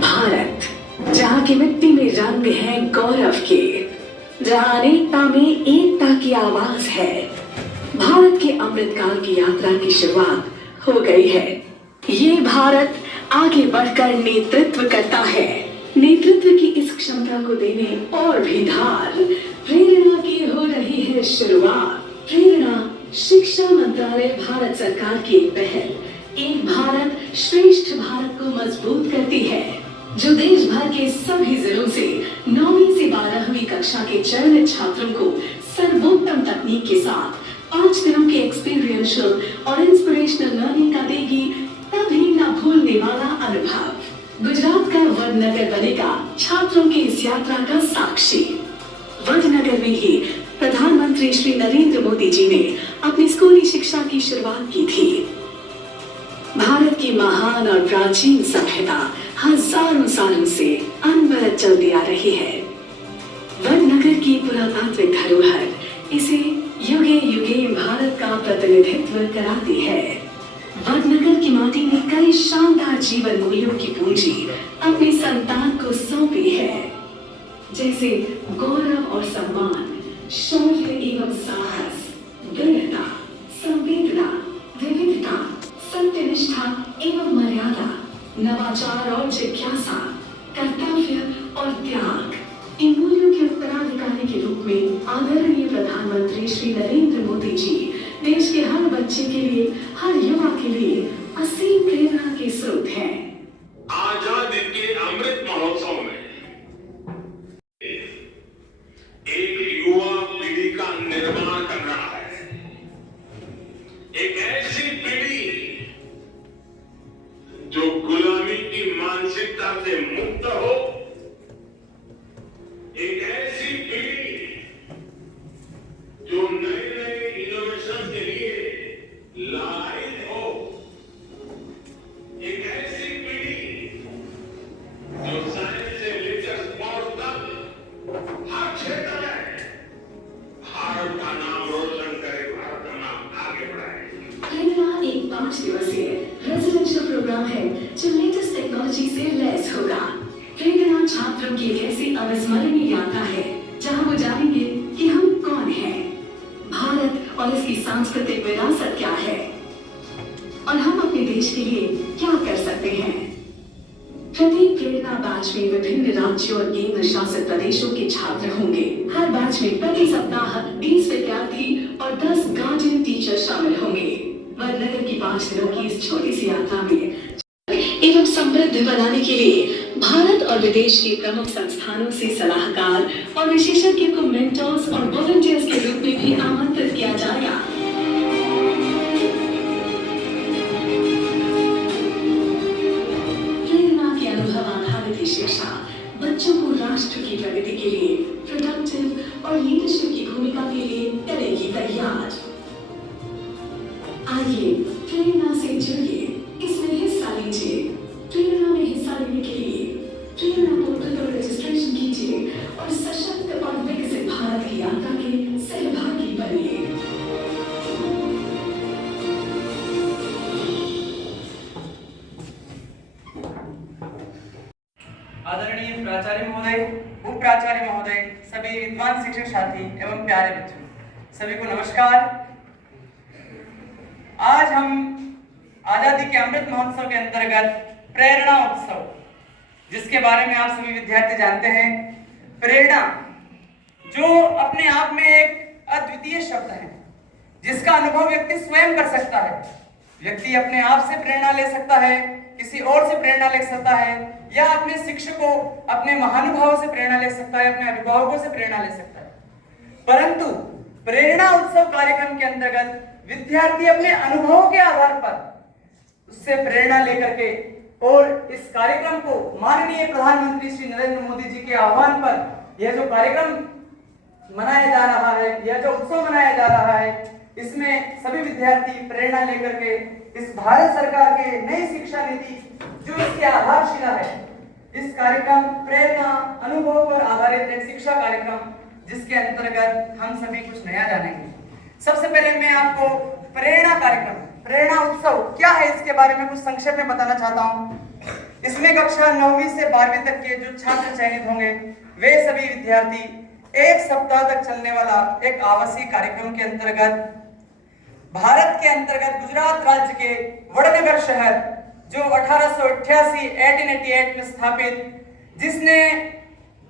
भारत, जहाँ की मिट्टी में रंग है गौरव के, जहाँ अनेकता में एकता की आवाज है। भारत के अमृतकाल की यात्रा की शुरुआत हो गई है। ये भारत आगे बढ़कर नेतृत्व करता है। नेतृत्व की इस क्षमता को देने और भी धार प्रेरणा की हो रही है शुरुआत। प्रेरणा शिक्षा मंत्रालय भारत सरकार की एक पहल एक भारत श्रेष्ठ भारत को मजबूत करती है, जो देश भर के सभी जिलों से 9वीं से 12वीं कक्षा के चयनित छात्रों को सर्वोत्तम तकनीक के साथ 5 दिनों के एक्सपीरियंशियल और इंस्पिरेशनल लर्निंग का देगी कभी न भूलने वाला अनुभव। गुजरात का वडनगर बनेगा छात्रों की इस यात्रा का साक्षी। वडनगर में ही प्रधानमंत्री श्री नरेंद्र मोदी जी ने अपनी स्कूली शिक्षा की शुरुआत की थी। भारत की महान और प्राचीन सभ्यता हजारों सालों से अनवरत चलती आ रही है। वडनगर की पुरातात्विक धरोहर इसे युगे युगे भारत का प्रतिनिधित्व कराती है। वडनगर की माटी ने कई शानदार जीवन मूल्यों की पूंजी अपनी संतान को सौंपी है, जैसे गौरव और सम्मान, शौर्य एवं साहस, दृढ़ता, संवेदना, विविधता, सत्यनिष्ठा एवं मर्यादा, नवाचार और जिज्ञासा, कर्तव्य और त्याग। इन मूल्यों के उत्तराधिकारी के रूप में आदरणीय प्रधानमंत्री श्री नरेंद्र मोदी जी देश के हर बच्चे के लिए, हर युवा के लिए असीम प्रेरणा के स्रोत हैं। आजादी के अमृत महोत्सव में एक युवा पीढ़ी का निर्माण कर रहा है। एक ऐसी पीढ़ी जो गुलामी की मानसिकता से मुक्त हो, एक ऐसी पीढ़ी जो नए नए इनोवेशन के लिए लायक हो, एक ऐसी पीढ़ी जो साइंस से लेकर स्पोर्ट्स तक हर क्षेत्र में भारत का नाम रोशन करे, भारत का नाम आगे बढ़ाए। प्रेरणा एक 5 दिवसीय रेजिडेंशियल प्रोग्राम है जो लेटेस्ट टेक्नोलॉजी से लैस होगा। प्रेरणा छात्रों की एक ऐसी अविस्मरणीय यात्रा है जहां वो जानेंगे कि हम कौन हैं, भारत और इसकी सांस्कृतिक विरासत क्या है, और हम अपने देश के लिए क्या कर सकते हैं। प्रत्येक प्रेरणा बैच में विभिन्न राज्यों और केंद्र शासित प्रदेशों के छात्र होंगे। हर बैच में प्रति सप्ताह 20 विद्यार्थी और 10 गार्जियन टीचर शामिल होंगे। वडनगर की 5 दिनों की इस छोटी सी यात्रा में एवं समृद्ध बनाने के लिए भारत और विदेश के प्रमुख संस्थानों से सलाहकार और विशेषज्ञ को मेंटर्स और वॉलंटियर्स के रूप में भी आमंत्रित किया जाएगा। प्रेरणा के अनुभव आधारित शिक्षा बच्चों को राष्ट्र की प्रगति के लिए प्रोडक्टिव और लीडरशिप की भूमिका के लिए करेगी तैयार। आइए प्रेरणा से जुड़िए, इसमें हिस्सा लीजिए। प्रेरणा में हिस्सा लेने के लिए प्रेरणा पोर्टल पर रजिस्ट्रेशन कीजिए और सशक्त और विकसित भारत की यात्रा के सहभागी बनिए। आदरणीय प्राचार्य महोदय, उप प्राचार्य महोदय, सभी विद्वान शिक्षक साथी एवं प्यारे बच्चों, सभी को नमस्कार। आज हम आजादी के अमृत महोत्सव के अंतर्गत प्रेरणा उत्सव, जिसके बारे में आप सभी विद्यार्थी जानते हैं। प्रेरणा जो अपने आप में एक अद्वितीय शब्द है, जिसका अनुभव व्यक्ति स्वयं कर सकता है। व्यक्ति अपने आप से प्रेरणा ले सकता है, किसी और से प्रेरणा ले सकता है, या अपने शिक्षकों, अपने महानुभावों से प्रेरणा ले सकता है, अपने अभिभावकों से प्रेरणा ले सकता है। परंतु प्रेरणा उत्सव कार्यक्रम के अंतर्गत विद्यार्थी अपने अनुभवों के आधार पर उससे प्रेरणा लेकर के और इस कार्यक्रम को माननीय प्रधानमंत्री श्री नरेंद्र मोदी जी के आह्वान पर यह जो कार्यक्रम मनाया जा रहा है, यह जो उत्सव मनाया जा रहा है, इसमें सभी विद्यार्थी प्रेरणा लेकर के इस भारत सरकार के नई शिक्षा नीति जो इसकी आधारशिला है, इस कार्यक्रम प्रेरणा अनुभव पर आधारित एक शिक्षा कार्यक्रम, जिसके अंतर्गत हम सभी कुछ नया जानेंगे। सबसे पहले मैं आपको प्रेरणा कार्यक्रम, प्रेरणा उत्सव क्या है, इसके बारे में कुछ संक्षेप में बताना चाहता हूँ। इसमें कक्षा 9वीं से 12वीं तक के जो छात्र चयनित होंगे वे सभी विद्यार्थी एक सप्ताह तक चलने वाला एक आवासीय कार्यक्रम के अंतर्गत भारत के अंतर्गत गुजरात राज्य के वडनगर शहर जो 1888 में स्थापित, जिसने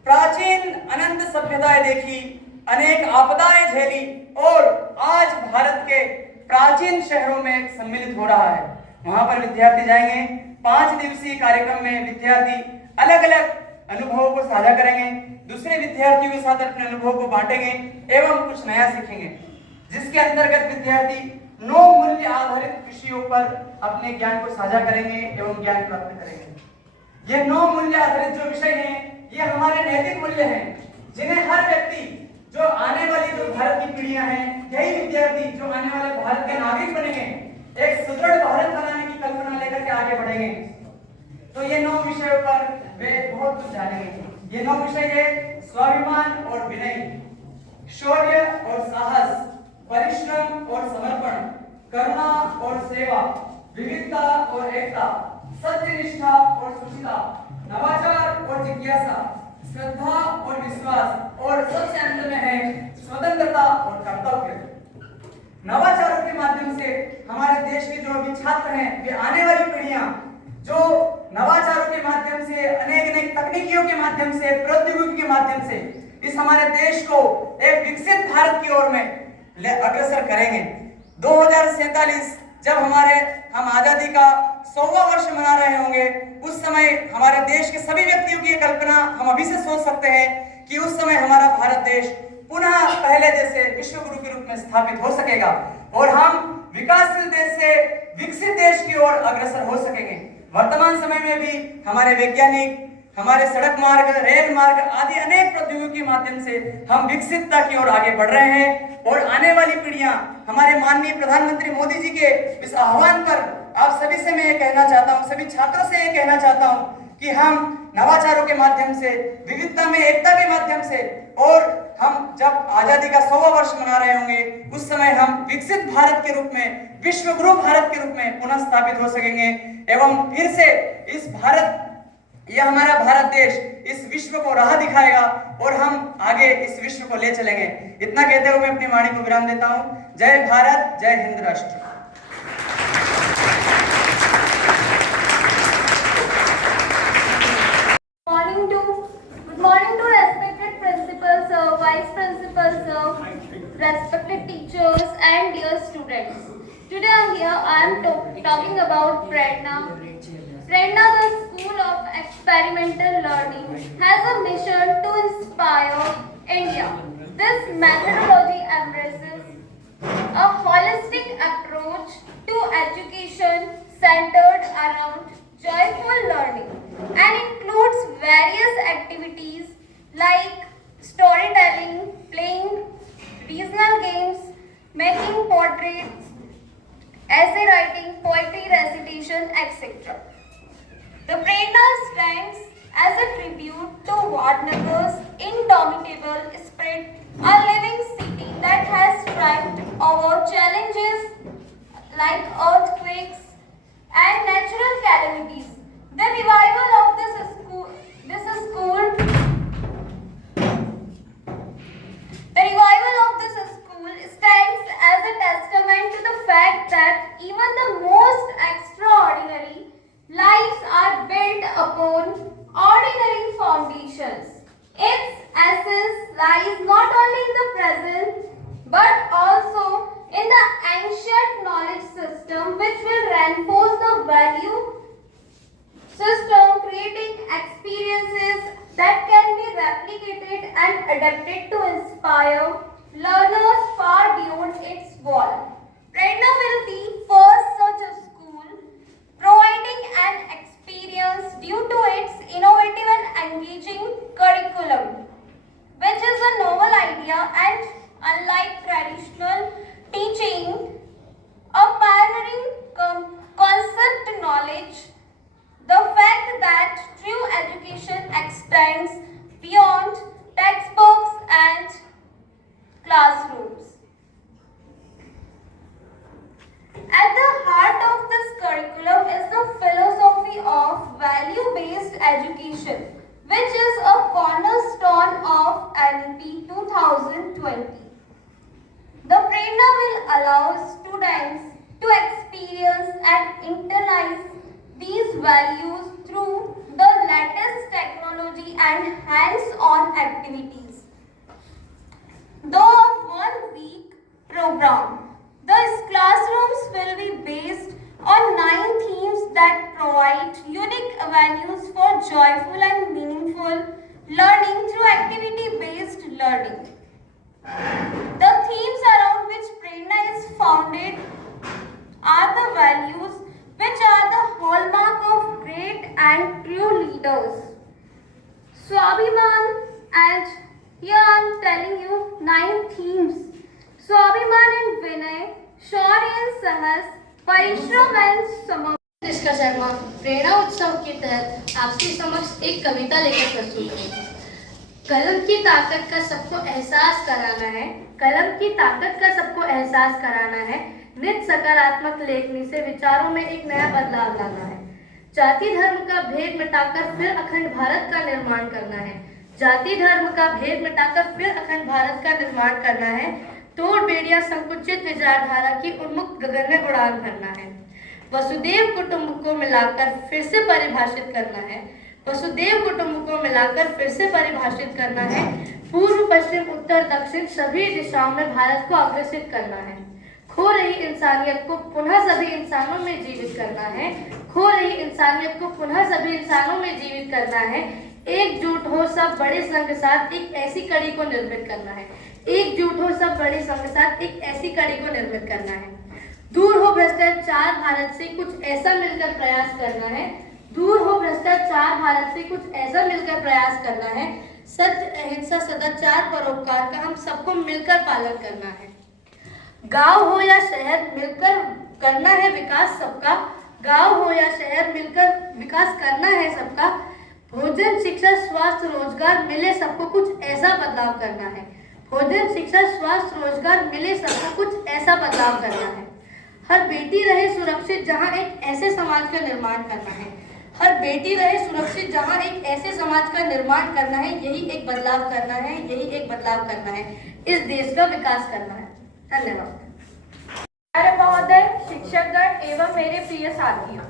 प्राचीन अनंत सभ्यताएं देखी, अनेक आपदाएं झेली और आज भारत के प्राचीन शहरों में सम्मिलित हो रहा है। वहां पर विद्यार्थी जाएंगे। 5 दिवसीय कार्यक्रम में विद्यार्थी अलग अलग अनुभवों को साझा करेंगे, दूसरे विद्यार्थियों के साथ अपने अनुभव को बांटेंगे एवं कुछ नया सीखेंगे, जिसके अंतर्गत विद्यार्थी 9 मूल्य आधारित विषयों पर अपने ज्ञान को साझा करेंगे एवं ज्ञान प्राप्त करेंगे। ये 9 मूल्य आधारित जो विषय हैं, ये हमारे नैतिक मूल्य हैं, जिन्हें हर व्यक्ति, जो आने वाली जो भारत की पीढ़ियां हैं, यही विद्यार्थी जो आने वाले भारत के नागरिक बनेंगे, एक सुदृढ़ भारत बनाने की कल्पना लेकर के आगे बढ़ेंगे। तो ये 9 विषयों पर वे बहुत कुछ जानेंगे। ये 9 विषय है स्वाभिमान और विनय, शौर्य और साहस, परिश्रम और समर्पण, करुणा और सेवा, विविधता और एकता, सत्यनिष्ठा और सुचिता, नवाचार और जिज्ञासा, श्रद्धा और विश्वास और सबसे अंत में है स्वतंत्रता और कर्तव्य। नवाचारों के माध्यम से हमारे देश के जो अभी छात्र हैं, वे आने वाली पीढ़ियां जो नवाचारों के माध्यम से, अनेक अनेक तकनीकियों के माध्यम से, प्रौद्योगिकी के माध्यम से इस हमारे देश को एक विकसित भारत की ओर में अग्रसर करेंगे। 2047 जब हम आजादी का 100वां वर्ष मना रहे होंगे, उस समय हमारे देश के सभी व्यक्तियों की कल्पना हम अभी से सोच सकते हैं कि उस समय हमारा भारत देश पुनः पहले जैसे विश्व गुरु के रूप में स्थापित हो सकेगा और हम विकासशील देश से विकसित देश की ओर अग्रसर हो सकेंगे। वर्तमान समय में भी हमारे वैज्ञानिक, हमारे सड़क मार्ग, रेल मार्ग आदि अनेक प्रौद्योगिकी के माध्यम से हम विकसितता की ओर आगे बढ़ रहे हैं और आने वाली पीढ़ियां हमारे माननीय प्रधानमंत्री मोदी जी के इस आह्वान पर आप सभी से मैं ये कहना चाहता हूं, सभी छात्रों से ये कहना चाहता हूं कि हम नवाचारों के माध्यम से, विविधता में एकता के माध्यम से, और हम जब आजादी का 100वां वर्ष मना रहे होंगे, उस समय हम विकसित भारत के रूप में, विश्व गुरु भारत के रूप में पुनः स्थापित हो सकेंगे एवं फिर से इस भारत, यह हमारा भारत देश इस विश्व को राह दिखाएगा और हम आगे इस विश्व को ले चलेंगे। इतना कहते हुए मैं अपनी वाणी को विराम देता हूं। जय भारत, जय हिंद राष्ट्र। Good morning to respected principals, vice principals, respected teachers and dear students. Today I am talking about Prerna. Prerna, the School of Experimental Learning, has a mission to inspire India. This methodology embraces a holistic approach to education centered around joyful learning and includes various activities like storytelling, playing regional games, making portraits, essay writing, poetry recitation, etc. The Prerna stands as a tribute to Vadnagar's indomitable spirit, a living city that has thrived over challenges like earthquakes and natural calamities. The revival of this school stands as a testament to the fact that even the most extraordinary lives are built upon ordinary foundations. Its essence lies not only in the present but also in the ancient knowledge system, which will reinforce the value system, creating experiences that can be replicated and adapted to inspire learners far beyond its wall. Prerna will be first such a school, providing an experience due to its innovative and engaging curriculum, which is a novel idea and, unlike traditional teaching, a pioneering concept knowledge. The fact that true education extends beyond textbooks and classrooms. education, which is a cornerstone of NEP 2020. The Prerna will allow students to experience and internalize these values through the latest technology and hands-on activities. Though a 1-week program, the classrooms will be based on 9 themes that provide unique avenues for joyful and meaningful learning through activity-based learning. The themes around which Prerna is founded are the values which are the hallmark of great and true leaders. Swabhiman, and here I am telling you 9 themes. Swabhiman and Vinay, Shaurya and Sahas, परिश्रम and समर्पण। इसका शर्मा प्रेरणा उत्सव के तहत आपके समक्ष एक कविता लेकर प्रस्तुत है। कलम की ताकत का सबको एहसास कराना है, कलम की ताकत का सबको एहसास कराना है, नित सकारात्मक लेखनी से विचारों में एक नया बदलाव लाना है। जाति धर्म का भेद मिटाकर फिर अखंड भारत का निर्माण करना है, जाति धर्म का भेद मिटाकर फिर अखंड भारत का निर्माण करना है। तोड़ बेड़िया संकुचित विचारधारा की उन्मुक्त गगन में उड़ान भरना है। वसुदेव कुटुंब को मिलाकर फिर से परिभाषित करना है, वसुदेव कुटुंब को मिलाकर फिर से परिभाषित करना है। पूर्व पश्चिम उत्तर दक्षिण सभी दिशाओं में भारत को अग्रसित करना है। खो रही इंसानियत को पुनः सभी इंसानों में जीवित करना है, खो रही इंसानियत को पुनः सभी इंसानों में जीवित करना है। एकजुट हो सब बड़े संघ के साथ एक ऐसी कड़ी को निर्मित करना है, एकजुट हो सब बड़े संघ के साथ एक ऐसी कड़ी को निर्मित करना है। दूर हो भ्रष्टाचार भारत से कुछ ऐसा मिलकर प्रयास करना है, दूर हो भ्रष्टाचार भारत से कुछ ऐसा मिलकर प्रयास करना है। सत्य अहिंसा सदाचार परोपकार का हम सबको मिलकर पालन करना है। गांव हो या शहर मिलकर करना है विकास सबका, गांव हो या शहर मिलकर विकास करना है सबका। भोजन शिक्षा स्वास्थ्य रोजगार मिले सबको कुछ ऐसा बदलाव करना है, भोजन शिक्षा स्वास्थ्य रोजगार मिले सबको कुछ ऐसा बदलाव करना है। हर बेटी रहे सुरक्षित जहां एक ऐसे समाज का निर्माण करना है, हर बेटी रहे सुरक्षित जहां एक ऐसे समाज का निर्माण करना है। यही एक बदलाव करना है, यही एक बदलाव करना है, इस देश का विकास करना है। धन्यवाद। प्यारे महोदय, शिक्षकगण एवं मेरे प्रिय साथियों,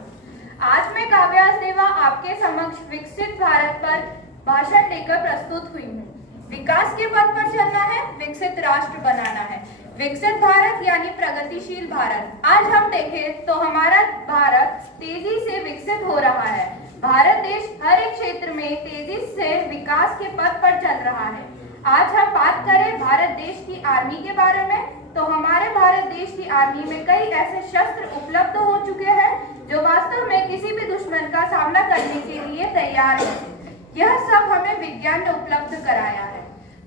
आज मैं काव्यास देवा आपके समक्ष विकसित भारत पर भाषण लेकर प्रस्तुत हुई हूँ। विकास के पथ पर चलना है, विकसित राष्ट्र बनाना है, विकसित भारत यानी प्रगतिशील भारत। आज हम देखें तो हमारा भारत तेजी से विकसित हो रहा है। भारत देश हर एक क्षेत्र में तेजी से विकास के पथ पर चल रहा है। आज हम बात करें भारत देश की आर्मी के बारे में, तो हमारे भारत देश की आर्मी में कई ऐसे शस्त्र उपलब्ध हो चुके हैं जो वास्तव में किसी भी दुश्मन का सामना करने के लिए तैयार है। यह सब हमें विज्ञान ने उपलब्ध कराया है।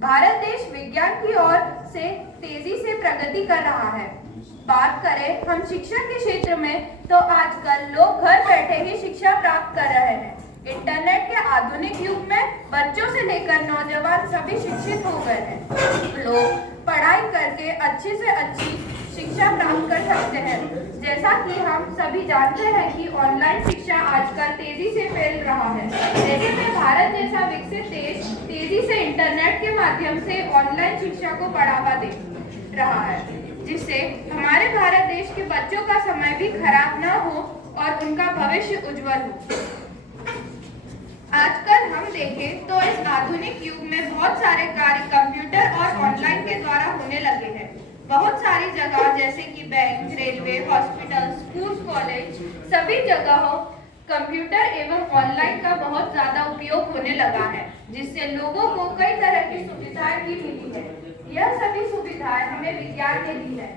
भारत देश विज्ञान की ओर से तेजी से प्रगति कर रहा है। बात करें हम शिक्षा के क्षेत्र में, तो आजकल लोग घर बैठे ही शिक्षा प्राप्त कर रहे हैं। इंटरनेट के आधुनिक युग में बच्चों से लेकर नौजवान सभी शिक्षित हो गए हैं। लोग पढ़ाई करके अच्छी से अच्छी शिक्षा प्राप्त कर सकते हैं। जैसा कि हम सभी जानते हैं कि ऑनलाइन शिक्षा आजकल तेजी से फैल रहा है। ऐसे में भारत जैसा विकसित देश तेजी से इंटरनेट के माध्यम से ऑनलाइन शिक्षा को बढ़ावा दे रहा है, जिससे हमारे भारत देश के बच्चों का समय भी खराब न हो और उनका भविष्य उज्जवल हो। आजकल हम देखें तो इस आधुनिक युग में बहुत सारे कार्य कंप्यूटर और ऑनलाइन के द्वारा होने लगे हैं। बहुत सारी जगह जैसे कि bank, railway, hospital, school, college, सभी जगहों कंप्यूटर एवं ऑनलाइन का बहुत ज्यादा उपयोग होने लगा है, जिससे लोगों को कई तरह की सुविधाएं भी मिली है। यह सभी सुविधाएं हमें विज्ञान ने दी है।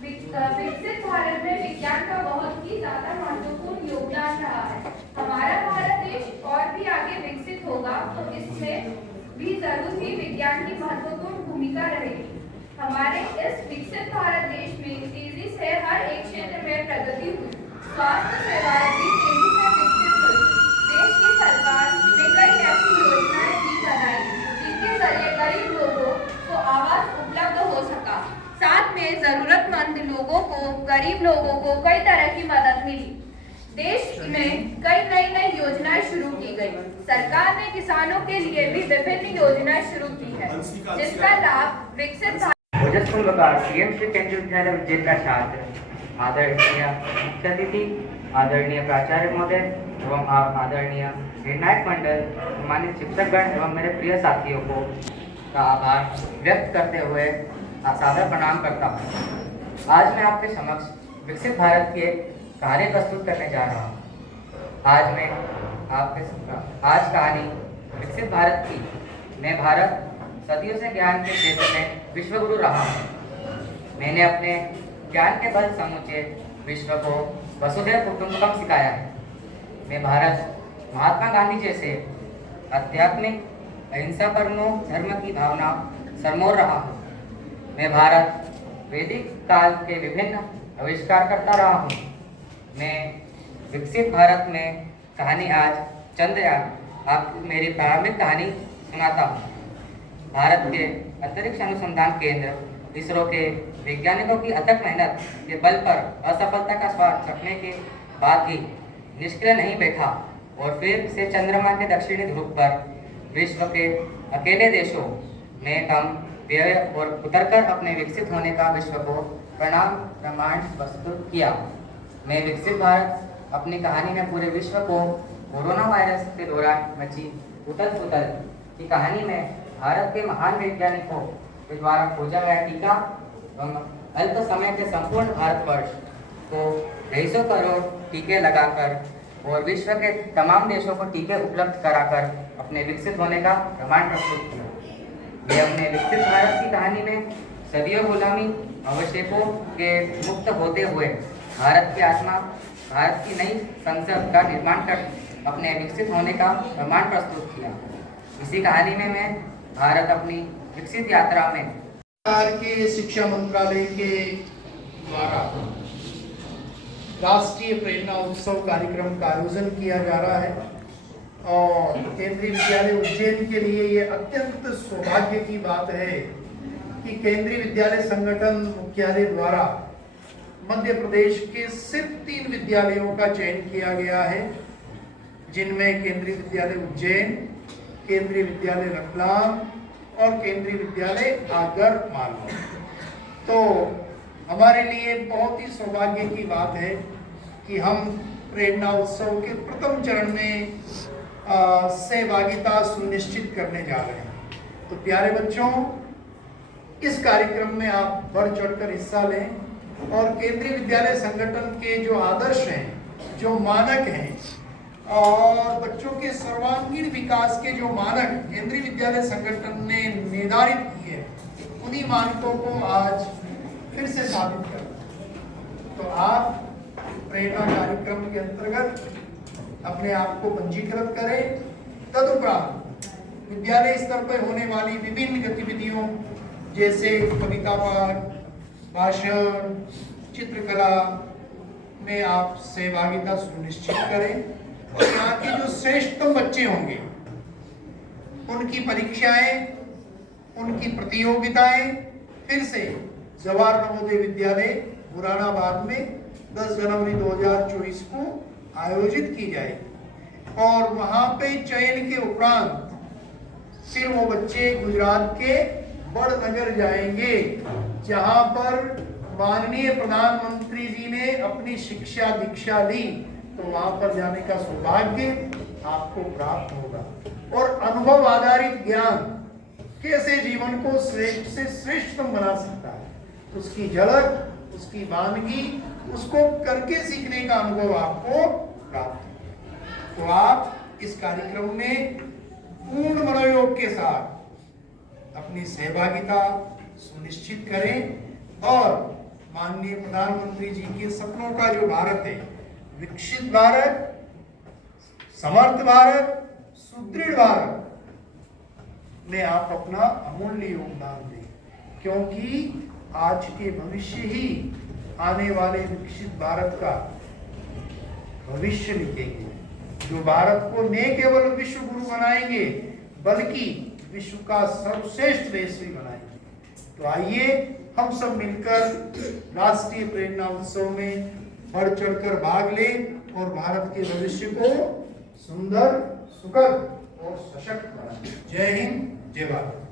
विकसित भारत में विज्ञान का बहुत ही ज्यादा महत्वपूर्ण योगदान रहा है। हमारा भारत देश और भी आगे विकसित होगा तो इसमें भी जरूर ही विज्ञान की महत्वपूर्ण भूमिका रहेगी। हमारे इस विकसित भारत देश में तेजी से हर एक क्षेत्र में प्रगति हुई। स्वास्थ्य सेवाएं भी तेजी से विकसित हुई। देश की सरकार ने कई ऐसी योजनाएं भी बनाई जिनके जरिए गरीब लोगों को आवास उपलब्ध हो सका। साथ में जरूरतमंद लोगों को, गरीब लोगों को कई तरह की मदद मिली। देश में कई नई योजनाएं शुरू की गई। सरकार ने किसानों के लिए भी विभिन्न योजनाएं शुरू की है, जिसका लाभ विकसित ध्वजस्तंभ का सीएम श्री केंद्रीय विद्यालय उज्जैन का छात्र, आदरणीय मुख्य अतिथि, आदरणीय प्राचार्य महोदय एवं आदरणीय निर्णायक मंडल, सम्मानित शिक्षकगण एवं मेरे प्रिय साथियों को का आभार व्यक्त करते हुए सादर प्रणाम करता हूँ। आज मैं आपके समक्ष विकसित भारत के कहानी प्रस्तुत करने जा रहा हूँ। आज कहानी विकसित भारत की। मैं भारत सदियों से ज्ञान के क्षेत्र में विश्वगुरु रहा हूँ। मैंने अपने ज्ञान के बल समूचे विश्व को वसुधैव कुटुंबकम सिखाया है। मैं भारत महात्मा गांधी जैसे आध्यात्मिक अहिंसा परमो धर्म की भावना सरमोर रहा हूँ। मैं भारत वैदिक काल के विभिन्न आविष्कार करता रहा हूँ। मैं विकसित भारत में कहानी आज चंद्रयान आपको मेरी प्रारंभिक कहानी सुनाता हूँ। भारत के अंतरिक्ष अनुसंधान केंद्र इसरो के वैज्ञानिकों की अथक मेहनत के बल पर असफलता का स्वाद चखने के बाद भी निष्क्रिय नहीं बैठा और फिर से चंद्रमा के दक्षिणी ध्रुव पर विश्व के अकेले देशों ने कम व्यय और उतरकर अपने विकसित होने का विश्व को प्रमाण प्रस्तुत किया। मैं विकसित भारत अपनी कहानी में पूरे विश्व को कोरोना वायरस के दौरान मची उथल पुथल की कहानी में भारत के महान वैज्ञानिकों के द्वारा खोजा गया टीका एवं अल्प समय के संपूर्ण भारतवर्ष को 250 करोड़ टीके लगाकर और विश्व के तमाम देशों को टीके उपलब्ध कराकर अपने विकसित होने का प्रमाण प्रस्तुत किया। मैं अपने विकसित भारत की कहानी में सदियों गुलामी अवशेषों के मुक्त होते हुए भारत की आत्मा, भारत की नई संसद का निर्माण कर अपने विकसित होने का प्रमाण प्रस्तुत किया। इसी कहानी में मैं भारत अपनी विकसित यात्रा में सरकार के शिक्षा मंत्रालय के द्वारा राष्ट्रीय प्रेरणा उत्सव कार्यक्रम का आयोजन किया जा रहा है और केंद्रीय विद्यालय उज्जैन के लिए ये अत्यंत सौभाग्य की बात है कि केंद्रीय विद्यालय संगठन मुख्यालय द्वारा मध्य प्रदेश के सिर्फ 3 विद्यालयों का चयन किया गया है, जिनमें केंद्रीय विद्यालय उज्जैन, केंद्रीय विद्यालय रतलाम और केंद्रीय विद्यालय आगर मालवा। तो हमारे लिए बहुत ही सौभाग्य की बात है कि हम प्रेरणा उत्सव के प्रथम चरण में सहभागिता सुनिश्चित करने जा रहे हैं। तो प्यारे बच्चों, इस कार्यक्रम में आप बढ़ चढ़कर हिस्सा लें और केंद्रीय विद्यालय संगठन के जो आदर्श हैं, जो मानक हैं और बच्चों के सर्वांगीण विकास के जो मानक केंद्रीय विद्यालय संगठन ने निर्धारित किए, उन्हीं मानकों को आज फिर से साबित करना। तो आप प्रेरणा कार्यक्रम के अंतर्गत अपने आप को पंजीकृत करें। तदुपरांत विद्यालय स्तर पर होने वाली विभिन्न गतिविधियों जैसे कविता पाठ, भाषण, चित्रकला में आप सहभागिता सुनिश्चित करें और यहाँ के जो श्रेष्ठतम बच्चे होंगे उनकी परीक्षाएं, उनकी प्रतियोगिताएं फिर से जवाहर नवोदय विद्यालय मुरादाबाद में 10 जनवरी 2024 को आयोजित की जाएगी और वहां पे चयन के उपरांत फिर वो बच्चे गुजरात के बड़नगर जाएंगे, जहां पर माननीय प्रधानमंत्री जी ने अपनी शिक्षा दीक्षा ली। तो वहां पर जाने का सौभाग्य आपको प्राप्त होगा और अनुभव आधारित ज्ञान कैसे जीवन को श्रेष्ठ से श्रेष्ठतम बना सकता है, उसकी झलक, उसकी वानगी, उसको करके सीखने का अनुभव आपको प्राप्त होगा। तो आप इस कार्यक्रम में पूर्ण मनोयोग के साथ अपनी सहभागिता सुनिश्चित करें और माननीय प्रधानमंत्री जी के सपनों का जो भारत है, विकसित भारत, समर्थ भारत, सुदृढ़ भारत में आप अपना अमूल्य योगदान दें, क्योंकि आज के भविष्य ही आने वाले विकसित भारत का भविष्य लिखेंगे, जो भारत को न केवल विश्व गुरु बनाएंगे बल्कि विश्व का सर्वश्रेष्ठ देश भी बनाएंगे। तो आइए हम सब मिलकर राष्ट्रीय प्रेरणा उत्सव में बढ़ चढ़कर भाग लें और भारत के भविष्य को सुंदर, सुखद और सशक्त बनाएं। जय हिंद, जय भारत।